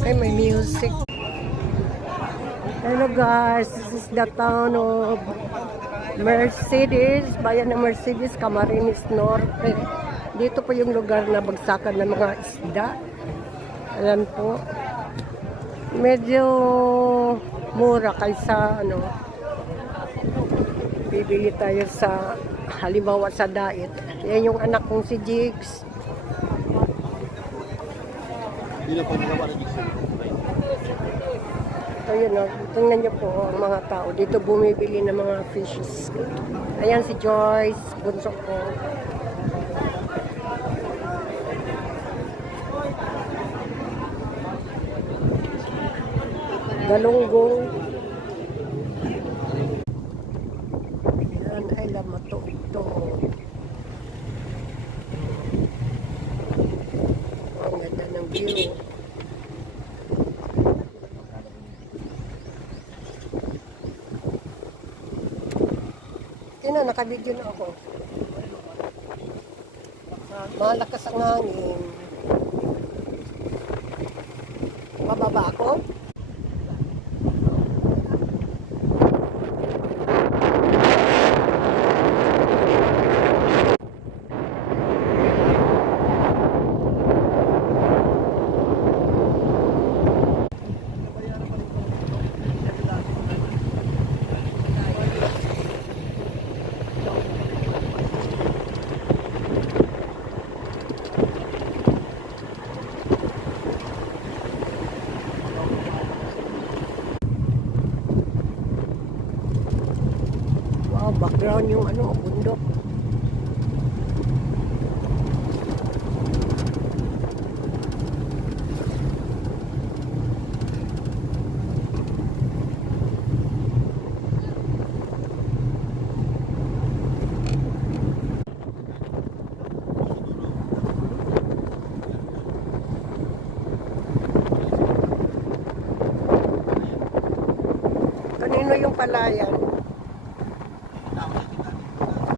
Ay, may music. Hello guys, this is the town of Mercedes, bayan ng Mercedes, Camarines Norte. Dito po yung lugar na bagsakan ng mga isda. Ayan po. Medyo mura kaysa bibili tayo sa halimbawa sa Dait. Yan yung anak kong si Jigs. So yun o, tingnan nyo po ang mga tao. Dito bumibili ng mga fishes. Ayan si Joyce, bunso ko. Galunggong. Ayan ay lamato ito. Ang ganda ng view. Tina, nakabidyo na ako. Malakas ang hangin. Bababa ako? Background yung bundok. Kanino yung palayan?